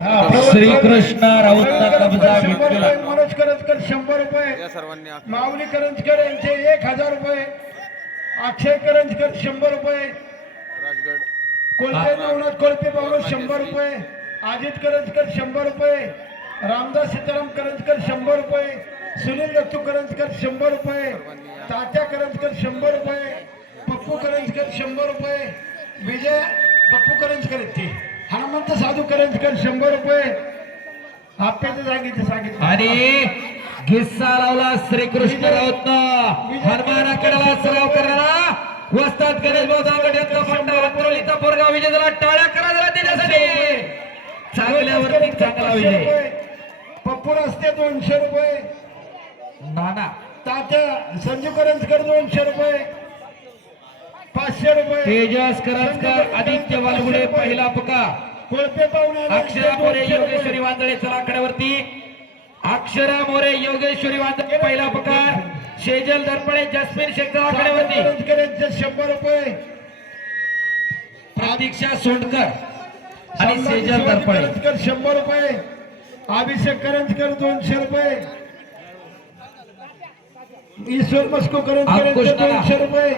श्रीकृष्ण राऊतचा कब्जा घेतलेला मनोज करंजकर 100 रुपये, माऊली करंजकर यांचे 1000 रुपये, अक्षय करंजकर 100 रुपये, कोळपे नवनाथ कोळपे बाबू 100 रुपये, अजित करंजकर 100 रुपये, रामदास सीताराम करंजकर 100 रुपये, सुनील दत्तू करंजकर 100 रुपये, तात्या करंजकर 100 रुपये, पप्पू करंजकर 100 रुपये, विजय पप्पू करंजकर येते, हनुमंत साधू करंजकर 100 रुपये. आपल्याला सांगितलं आणि गिस्सा लावला श्रीकृष्ण राऊत हनुमाना केला सराव करणारा वस्ताद गणेश भाऊ दांगड्यांचा फंडा वरवलीचा पोरगाव विजय झाला. टाळ्या करा जरा त्याच्यासाठी. चांगल्यावरती चांगला विजय. पप्पू रस्ते 200 रुपये, नाना तात्या संजू करंजकर 200 रुपये, 500 रुपये, तेजस करंजकर आदित्य वालगुडे पहिला पुकार, कोळपे पाहुणे अक्षरा मोरे योगेश्वरी वांदळे चलाकड्यावरती, अक्षरा मोरे योगेश्वरी वांदळे पहिला पुकार, शेजल दरपळे जस्मिन शेख चलाकड्यावरती 100 रुपये, प्रतीक्षा सोंडकर आणि शेजल दरपळे 100 रुपये, अभिषेक करंजकर 200 रुपये, ईश्वर मस्को करंजकर 200 रुपये,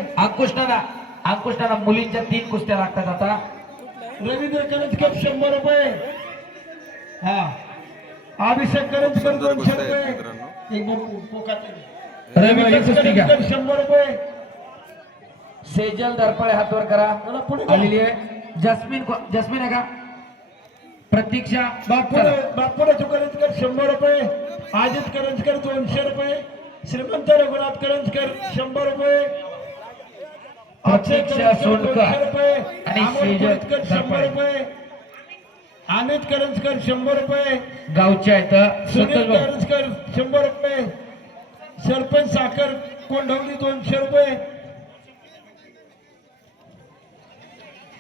अंकुशनाना मुलींच्या 3 कुस्त्या लागतात आता. रवींद्र करंजकर 100 रुपये, हा अभिषेक करंजकर 200 रुपये, रवींद्र कुस्ती घ्या. 100 रुपये, सेजल दरपळे हातवर करा आलेली आहे. जस्मिन आहे का? प्रतीक्षा बापूराव करंजकर 100 रुपये, अजित करंजकर 200 रुपये, श्रीमंत रघुनाथ करंजकर 100 रुपये, प्रतीक्षा सोंडकर आणि सेजल 100 रुपये, अमित करंजकर 100 रुपये, गावच्या आहेत सुनील करंजकर 100 रुपये, सरपंच साखर कोंढवली 200 रुपये,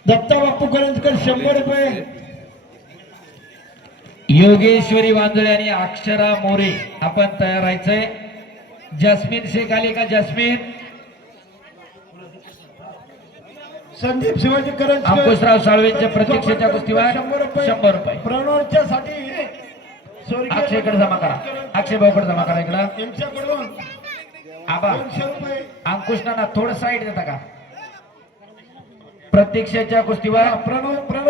दत्ता बापू करंजकर 100 रुपये, योगेश्वरी वांदळे आणि अक्षरा मोरे आपण तयार राहायचंय. जस्मिन शेख आली का? जस्मिन संदीप शिवाजी करंजकर, अंकुशराव साळवेंच्या प्रतीक्षेच्या कुस्तीवर 100 रुपये. प्रणवच्या साठी अक्षयकडे जमा करा. अक्षय भाऊकडे जमा करा इकडं. यांच्याकडून आबा 200 रुपये. अंकुशनाना थोडं साईड देता का? प्रतीक्षेच्या कुस्तीवर प्रणव